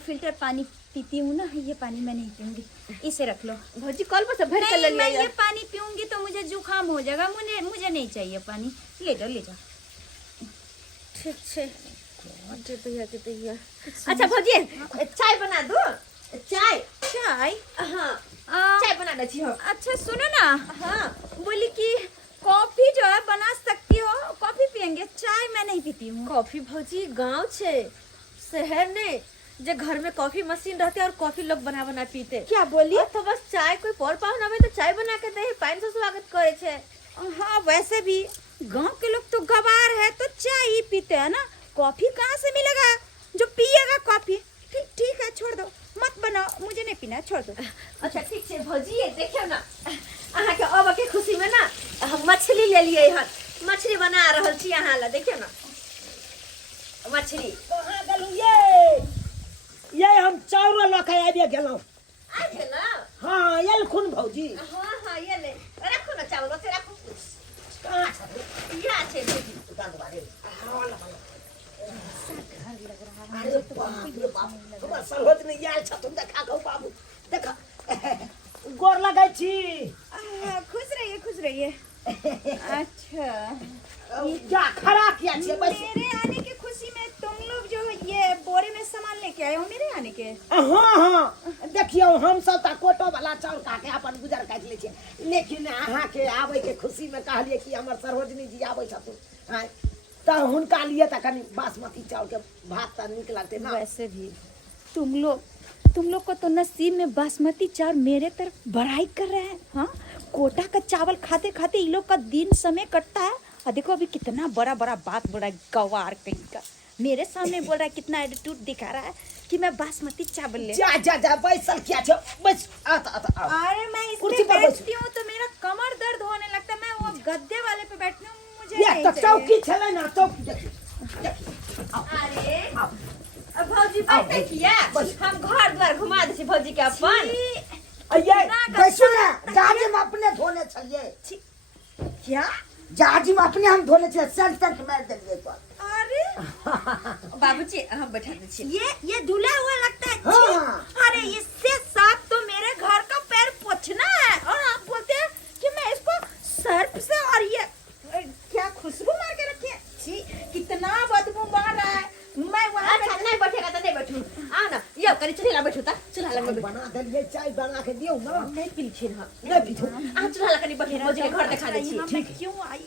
फिल्टर पानी पीती हूँ ना ये पानी मैं नहीं पीऊंगी इसे रख लो भौजी कल पर से भर के ले नहीं मैं लिया ये पानी पीऊंगी तो मुझे जुकाम हो जाएगा मुझे नहीं चाहिए पानी ले जाओ ठीक छै के दैया अच्छा भौजी चाय बना दो चाय चाय हाँ आ, चाय बना दै छी हम अच्छा सुनो ना हाँ बोली कि कॉफी जो है बना सकती हो कॉफी पियेंगे चाय मैं नहीं पीती हूँ कॉफी भौजी गांव छै शहर नहीं जे घर में कॉफी मशीन रहते और कॉफी लोग बना पीते क्या बोली तो बस चाय कोई पर पाहुन आवे तो चाय बना के दे पानी से स्वागत करे छे हाँ वैसे भी गांव के लोग तो गवार है तो चाय ही पीते हैं ना कॉफी कहाँ से मिलेगा जो पिएगा कॉफी ठीक है छोड़ दो मत बनाओ मुझे नहीं पीना छोड़ दो अच्छा ठीक छै भौजी ये देखियो ना अहाँ के अब के खुशी में ना हम मछली ले लिए हन मछली बना रहल छी अहाँ ला देखियो ना मछली कहाँ गेलू ये हम चाउर लऽ के आबि गेलहुँ आ गेला हाँ एलखुन भौजी हाँ ये ले रखो ना चावल से रखो कहाँ छ या छै भौजी अरे बाप रे बाप हमर सरोज ने आयल छथुन देखा गौ बाबू देखा गोर लगै छी खुश रहिए अच्छा क्या खड़ा किया छे बस मेरे आने की खुशी में तुम लोग जो ये बोरे में सामान लेके आए हो मेरे आने के हाँ देखियो हम सब त कोटो वाला चाउर खा के अपन गुजर काट ले छियै लेकिन अहाँ के आबै के खुशी में कहलिए कि हमर सरोजनी जी आबै छथुन हां त हुनका लिए त कनी बासमती चाउर के भात त नीक लगते ना वैसे भी तुम लोग को तो नसीब में बासमती चावल मेरे तरफ बड़ाई कर रहे हैं हाँ कोटा का चावल खाते खाते इन लोग का दिन समय कटता है और देखो अभी कितना बड़ा बात बोल रहा है गवार कहीं का मेरे सामने बोल रहा है कितना एटीट्यूड दिखा रहा है कि मैं बासमती चावल ले जा बैसल क्या छो बस आता अरे मैं कुर्सी इसमें पर बैठ। बैठती हूँ तो मेरा कमर दर्द होने लगता है मैं वो गद्दे वाले पे बैठती हूँ मुझे ये नहीं तो चाहिए। चौकी छले ना चौकी देखी अरे अब भौजी बैठे किया हम घर द्वार घुमा दै छी भौजी के अपन ये बैसो ना जाजी में अपने धोने छलिए क्या जाजी में अपने हम धोने छलिए सेंट मार देलिए तो अरे बाबूजी हम बैठा दै छी ये धुला हुआ लगता है हाँ। अरे इससे साफ तो मेरे घर का पैर पोंछना है और आप बोलते हैं कि मैं इसको सर्फ से और ये क्या खुशबू मार के रखी है छी कितना बदबू मार रहा है मैं वहाँ अच्छा नहीं बैठेगा तो नहीं बैठू आ ना ये करी चला बैठू ता चला लग में बना देलिए चाय बना के दियो ना नहीं पीछे ना नहीं पीछो आ चूल्हा लगा नहीं बैठे भौजी के घर दिखा दे छी ठीक क्यों आई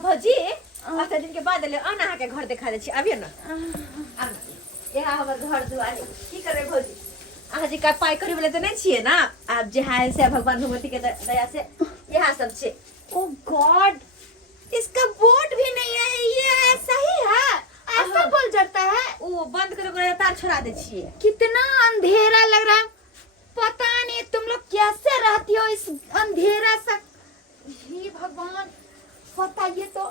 भौजी आधा दिन के बाद ले आना अहाँ के घर दिखा दे छी अबियो ना आना यहाँ हमर घर दुआर की करबे भौजी अहाँ जी का पाई करे वाले तो नहीं छिए ना आप जे हाय से भगवान भगवती के दया से यहाँ सब छे ओ गॉड, इसका बोर्ड भी नहीं है, ये ऐसा ही है, ऐसा बोल जाता है। ओ बंद करे तार छोड़ा दे छिए कितना अंधेरा लग रहा है, पता नहीं तुम लोग कैसे रहती हो इस अंधेरा सा। हे भगवान, बताइए तो।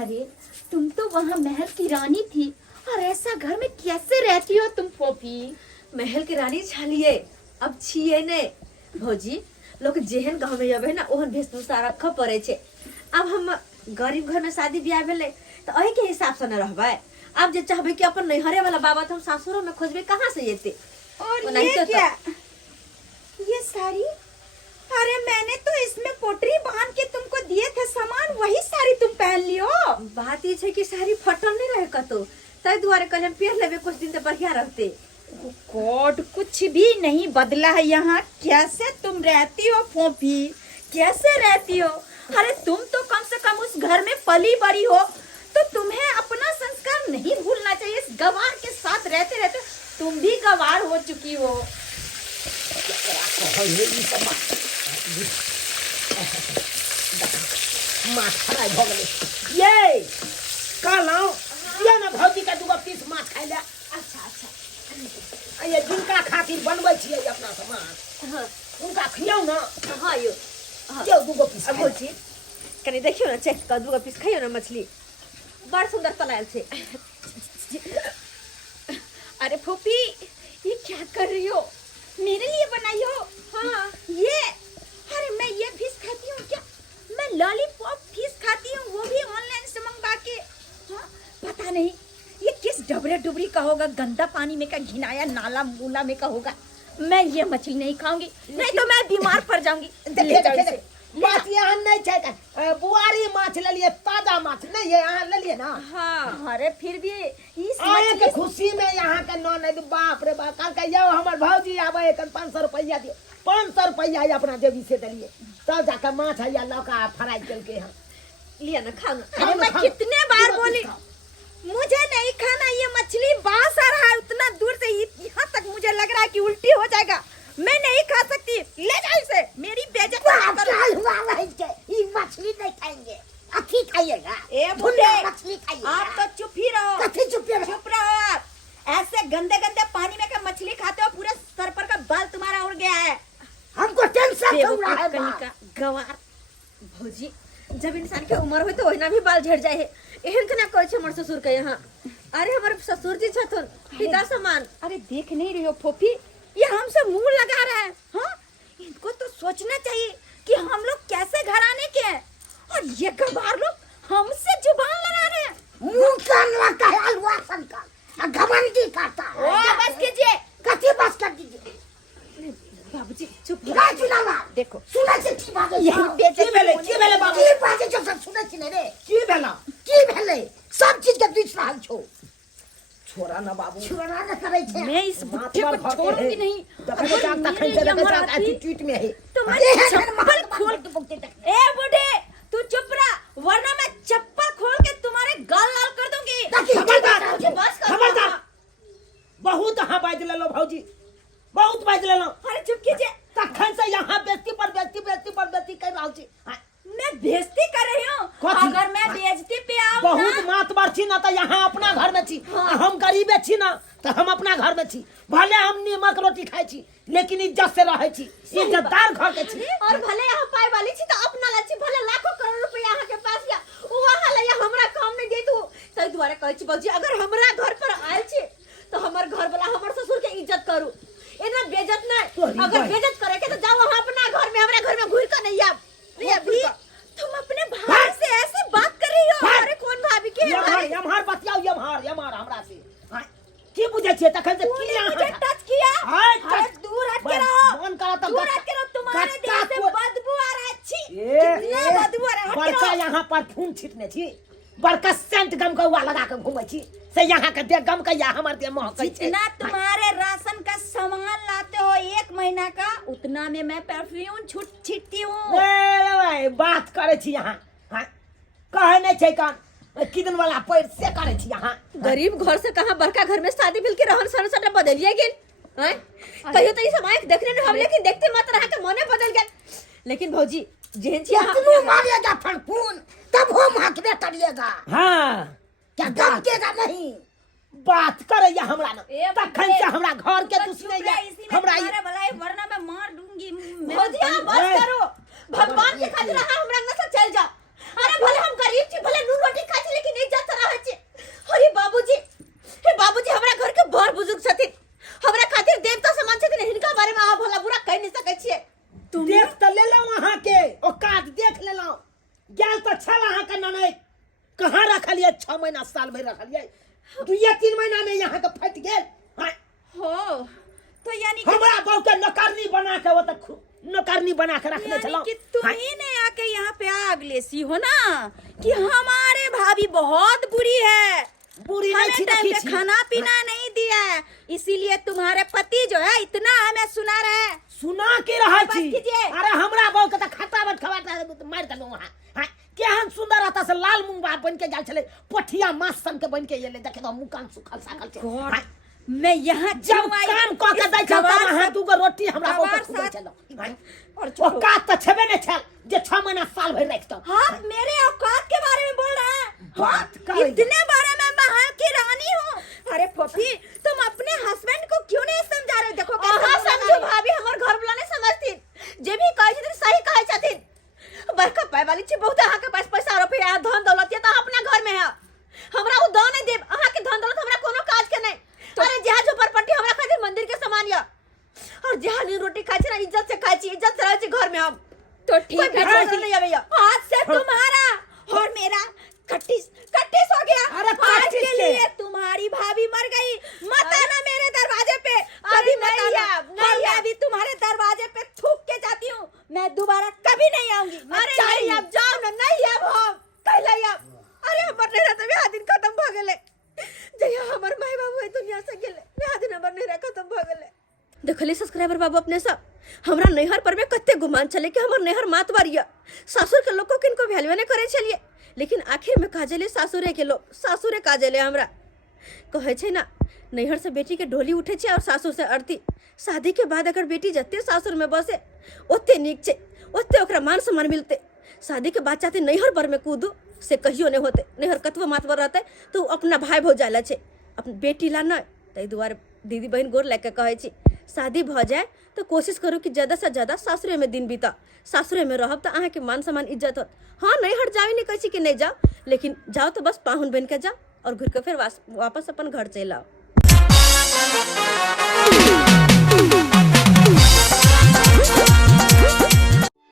अरे तुम तो वहाँ महल की रानी थी और ऐसा घर में कैसे रहती हो तुम पोपी? महल की रानी छलिए अब छिए ने भौजी लोग जेहन गांव में आवे ना ओहन वेशभूषा रख पड़े छे। अब हम गरीब घर में शादी ब्याह भेले तो अही के हिसाब से न रहबे। अब जे चाहबे कि अपन नैहरे वाला बाबा तो हम सासुरों में खोजबे कहाँ से येते। और ये क्या, ये साड़ी? अरे मैंने तो इसमें पोटरी बांध के तुमको दिए थे सामान, वही साड़ी तुम पहन लियो। बात ये छे कि साड़ी फटल नहीं रहे कतो तै दुआरे कल हम पहन लेबे कुछ दिन तो बढ़िया रहते। गॉड, कुछ भी नहीं बदला है यहाँ। कैसे तुम रहती हो फोफी, कैसे रहती हो? अरे तुम तो कम से कम उस घर में पली बड़ी हो तो तुम्हें अपना संस्कार नहीं भूलना चाहिए। इस गवार के साथ रहते रहते तुम भी गवार हो चुकी हो। माथा भ गेलै ये कहलौं ये ना भौजी के दूगो पीस माछ खाइ ले। अच्छा ये जिनका खातिर बनबै छियै अपना सामान उनका खियौ ना। हाँ यो जो दूगो पीस अब भौजी कनी देखियो ना चेक कर दूगो पीस खाइयो ना मछली बड़ सुंदर तलायल छे। अरे फूफी, ये क्या कर रही हो? मेरे लिए बनाई हो? हाँ ये, अरे मैं ये फिश खाती हूँ क्या? मैं लॉलीपॉप फिश खाती हूँ, वो भी ऑनलाइन से मंगवा के। हाँ, पता नहीं ये किस डबरे डुबरी का होगा, गंदा पानी में का घिनाया नाला मूला में का होगा। मैं ये मछली नहीं खाऊंगी, नहीं तो मैं बीमार पड़ जाऊंगी। देखिए बात यहाँ नहीं छै बुआरी माछ ले लिए, ताजा माछ नहीं ये यहाँ ले लिए ना। हाँ अरे फिर भी इस आए के खुशी में यहाँ के नौन बाप रे बाप कल के यो हमर भौजी आवे एक 500 रुपया दियो, 500 रुपया अपना देवी से दिलिए तब जाकर माछ या लौका फ्राई करके यहाँ लिया ना खा ना। अरे मैं कितने बार बोली मुझे नहीं खाना ये मछली, बास आ रहा है उतना दूर से, यहाँ तक मुझे लग रहा है कि उल्टी हो जाएगा। मैं नहीं खा सकती, ले जाओ इसे, मेरी बेइज्जती मत करो। ये मछली नहीं खाएंगे, अथी खाइएगा। ए बुढ़े, मछली खाइएगा। आप तो चुप ही रहो। कथी चुप रहो? चुप रहो आप। ऐसे गंदे गंदे पानी में का मछली खाते हो, पूरे सर पर का बाल तुम्हारा उड़ गया है। हमको टेंशन हो रहा है कहीं का गवार भौजी जब इंसान के उम्र हो तो ओहिना भी बाल झड़ जाए है। एहन केना कहै छै हमर ससुर के यहाँ। अरे हमर ससुर जी छथुन पिता समान। अरे देख नहीं रही हो फोफी, ये हमसे मुंह लगा रहा है। हाँ, इनको तो सोचना चाहिए कि हम लोग कैसे घराने के हैं और ये गवार लोग हमसे जुबान लड़ा रहे हैं। मुंह कान लगता है अलवा संकर, घमंडी करता है। ओ बस कीजिए। कथी बस कर दीजिए? बाबूजी चुप ना सुनावा, देखो सुनै छै की बात है? यही बेइज्जती की भेलै बाबू की बात जो सब सुनै छी ने रे? की भेला की भेलै? सब चीज के बीच रहल छौ। छोरा ना बाबू छोरा न करे छै। मैं इस बुढ़े को छोड़ूंगी नहीं। देखो जान तक खन से देखो एटीट्यूड में है। तुम्हारी चप्पल खोल के बोलते थे। ए बुढ़े, तू चुप रहा, वरना मैं चप्पल खोल के तुम्हारे गाल लाल कर दूंगी। खबरदार बस करो। खबरदार, बहुत हाँ बाज लेलो भौजी, बहुत बाज लेलो। अरे चुप कीजिए। तखन से यहाँ बेइज्जती पर बेइज्जती कर रहल छी। मैं बेइज्जती कर रही हूँ? कथी? अगर मैं बेइज्जती पे आऊँ बहुत ना, मातबर छी ना तो यहाँ अपना घर में छी। हम गरीबे छी ना तो हम अपना घर में छी। भले हम नीमक रोटी खाई छी लेकिन इज्जत से रहे छी, इज्जतदार घर के छी। और भले यहाँ पाई वाली छी तो अपना ला छी, भले लाखों करोड़ रुपया यहाँ के पास या वहाँ ला या हमरा काम नहीं देतु। तै दुआरे कहै छी बाबूजी अगर हमरा घर पर आयल छी तो हमर घर वाला हमर ससुर के इज्जत करू, एना बेइज्जत नहीं। अगर बेइज्जत करे के तो जाओ वहाँ अपना घर में, हमरा घर में घुर के नहीं आब। अभी तुम अपने भाई से ऐसे बात कर रही हो? अरे कौन भाभी के? यमहार बतियाओ, यमहार हमरा से की बुझे छियै तखन से की यहाँ मुझे टच किया? अरे दूर हट के रहो, मन करा दूर हट के रहो। तुम्हारे देह से बदबू आ रहा है। छी, कितना बदबू आ रहा है। हट के बड़का रहो। यहाँ परफ्यूम छिटने छी, बड़का सेंट गमकौआ लगा के घूमै छी से यहाँ के देह गमकैया हमर देह महकै छै। जितना तुम्हारे राशन का सामान लाते हो 1 महीना का, उतना में मैं परफ्यूम छीटती हूँ। बात करे छी यहाँ, हाँ? कहे नहीं छे कान किदन वाला पैर से करे छी यहाँ। गरीब घर से कहाँ बड़का घर में शादी मिल के रहन सहन सटा बदलिए गेल हैं? कहियो तो ई समय देखने न हम, लेकिन देखते मत रहा के मने बदल गेल। लेकिन भौजी जेहन छी अहाँ तू मारेगा फड़फून तब हम हकबे करिएगा, हाँ क्या दमकेगा नहीं। बात करे या हमरा न ए, तखन से हमरा घर के दुश्मनी या हमरा तुम्हारे भलाई, वरना मैं मार दूंगी। भौजी आप बस करो, भगवान के खातिर अहाँ हमरा अंग से चल जाओ। अरे भले हम गरीब छी, भले नून रोटी खाइ छी, लेकिन इज्जत से रहै छी। अरे बाबूजी, हे बाबूजी हमरा घर के बड़ बुजुर्ग छथिन, हमरा खातिर देवता समान छथिन, हिनका बारे में अहाँ भला बुरा कह नहीं सकै छियै। देख त ले लो वहां के औकात देख ले लो। गेल त छल अहाँ के ननद कहाँ रखलिए, 6 महीना साल भर रखलिए, 2-3 महीना में यहाँ के फट गेल। हाँ? हो तो यानी हमरा बहू के नौकरनी बना के वो तक नौकरनी बना के रखने यानी चलो। कि तुम्ही ने आके यहाँ पे आग लेसी हो ना कि हमारे भाभी बहुत बुरी है, बुरी नहीं हमें थी टाइम रखी पे थी। खाना पीना नहीं दिया है, इसीलिए तुम्हारे पति जो है इतना हमें सुना रहे हैं। सुना के रहा बस छी। कीजिए। अरे हमरा बहू के त खाता बट खवाता मार दलो वहां। हां केहन सुंदर रहता से लाल मुंगा बन के जाल छले, पठिया मास सन के बन के येले, देखे तो मुंह कान सुखल साखल छे। God, हाँ? मैं यहाँ जब क्यों आई? काम क के दै छल गवार वहां साथ- दू गो रोटी हमरा बहू के गवार खुदै साथ- छल। हां और ओ छोड़ो। कात त छबे ने छल जे 6 महीना साल भर रखतो। आप मेरे औकात के बारे में बोल रहे हैं? बात हाँ, करेंगे। इतने बारे में महल की रानी हूँ। अरे पपी, तुम अपने हस्बैंड को क्यों नहीं समझा रहे? देखो कैसे अहाँ बोल रहा समझो है। भाभी, हमर घर वाला नहीं समझथिन, जे भी कहै छथिन सही कहै छथिन। बड़का पाई वाली छी, बहुत अहाँ के पास पैसा रुपया धन दौलत है त अपना घर में है, हमरा उ दान नहीं देब। अहाँ के धन दौलत हमरा कोनो काज के नहीं। अरे जहाँ झोपड़पट्टी हमरा खातिर मंदिर के समान या, और जहाँ नीन रोटी खाइ छी ना इज्जत से खाइ छी, इज्जत से रहै छी घर में हम। तो ठीक कोई है, भेंट वासन नहीं आवेया। आज से तुम्हारा और मेरा खट्टीस हो गया। अरे आज खट्टीस के के? लिए तुम्हारी भाभी मर गई, मत आना मेरे दरवाजे पे। अरे कभी मत नहीं आना। यार, नहीं और मैं यार। भी तुम्हारे दरवाजे पे थूक के जाती हूँ, मैं दोबारा कभी नहीं आऊंगी। मैं अरे जा रही नहीं हूँ। अब जाओ ना, नहीं अब हम कहले अब। अरे हमर नेहरा तो बियाह दिन खत्म भ गेले, जहिया हमर माय बाबू ए दुनिया से गेले, बियाह दिन हमर नेहरा खत्म भ गेले। देखली सब्सक्राइबर बाबू अपने सब, हमरा नैहर पर में कते गुमान चले कि हमर नैहर मातवारिया, सासुर के लोग को किनको वैल्यू नहीं करे छलिए, लेकिन आखिर में काजले सासुरे के लोग, सासुरे काजले हमरा कहे छे ना, नैहर से बेटी के डोली उठे छे और सासुर से अर्थी। शादी के बाद अगर बेटी जते सासुर में बसे ओते नीक छे, ओते ओकरा मान सम्मान मिलते। शादी के बाद चाहते नैहर पर में कूदू से कहियो नहीं होते, नैहर कतबो मातवर रहते तो अपना भाई भौजाइला छे, अपन बेटी ला नहीं। ताहि दुआरे दीदी बहन गोर लेके कहे छी, शादी भ जाए तो कोशिश करू कि ज़्यादा से ज़्यादा सासुरे में दिन बीता, सासुरे में रहब तो अहाँ के मान सम्मान इज्जत होत। हाँ नहीं हट जाओ, नहीं कही कि नहीं जाओ, लेकिन जाओ तो बस पाहुन बन के जाओ और घुर के फिर वापस अपन घर चल आओ।